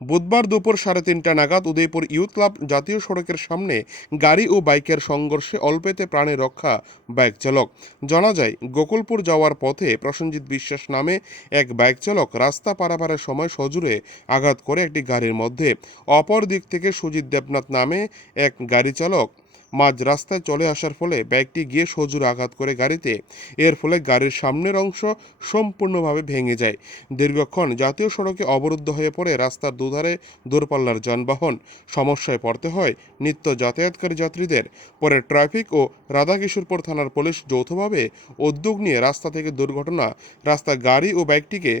বুধবার দুপুর 3:30 নাগাদ উদয়পুর ইউথ ক্লাব জাতীয় সড়কের সামনে গাড়ি ও বাইকের সংঘর্ষে অল্পেতে প্রাণে রক্ষা বাইক চালক। জানা যায়, গোকুলপুর যাওয়ার পথে প্রসেনজিৎ বিশ্বাস নামে এক বাইক চালক রাস্তা পারাপারের সময় সজোরে আঘাত করে একটি গাড়ির মধ্যে। অপর দিক থেকে সুজিত দেবনাথ নামে এক গাড়ি চালক মাঝ রাস্তায় চলে আসার ফলে বাইকটি গিয়ে সজোরে আঘাত করে গাড়িতে। এর ফলে গাড়ির সামনের অংশ সম্পূর্ণভাবে ভেঙে যায়। দীর্ঘক্ষণ জাতীয় সড়কে অবরুদ্ধ হয়ে পড়ে রাস্তার দুধারে দূরপাল্লার যানবাহন। সমস্যায় পড়তে হয় নিত্য যাতায়াতকারী যাত্রীদের। পরে ট্রাফিক ও রাধাকিশোরপুর থানার পুলিশ যৌথভাবে উদ্যোগ নিয়ে রাস্তা থেকে রাস্তা গাড়ি ও বাইকটিকে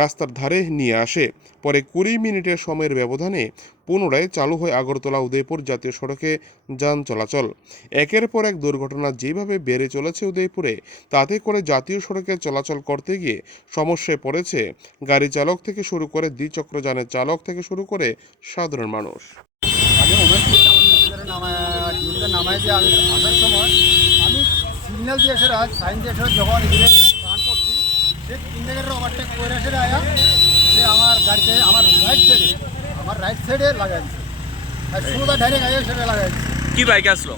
রাস্তার ধারে নিয়ে আসে। পরে 20 মিনিটের সময়ের ব্যবধানে পুনরায় চালু হয় আগরতলা উদয়পুর জাতীয় সড়কে যান চলাচল। একের পর এক দুর্ঘটনা যেভাবে বেড়ে চলেছে উদয়পুরে, তাতে করে জাতীয় সড়কে চলাচল করতে গিয়ে সমস্যায় পড়েছে গাড়ি চালক থেকে শুরু করে দ্বিচক্রযানের চালক থেকে শুরু করে সাধারণ মানুষ। আমি নামায় যে আমি আসার সময় আমি সিগন্যাল দিয়ে এসে সাইন দিয়ে এসে যখন টান করছি সে 3 জায়গার ওভারটেক করে এসে আয়া সে আমার গাড়িতে আমার রাইট সাইডে লাগাই দিচ্ছে আর শুরুটা ডাইরেক্ট আয়া সেটা লাগাই দিচ্ছে। কি বাইক আসলো?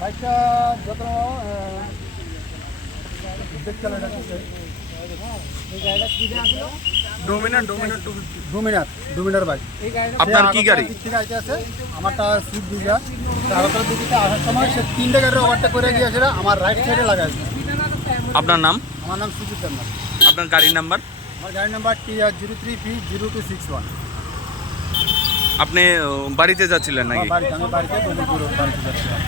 বাইকটা যত ডোমিনার বাইক। আপনার কি গাড়ি? আছে আমারটা সুইফট ডিজায়ার। আগরতলার দিকে আসার সময় সে 3 জায়গার ওভারটেক করে গিয়েছিল আমার রাইট সাইডে লাগাই দিচ্ছে। আপনার নাম? আমার নাম সুজিত দেবনাথ। আপনার গাড়ির নাম্বার? আমার গাড়ির নাম্বার TR03P0261। আপনি বাড়িতে যাচ্ছিলেন নাকি? আমি বাড়িতে যাচ্ছিলাম।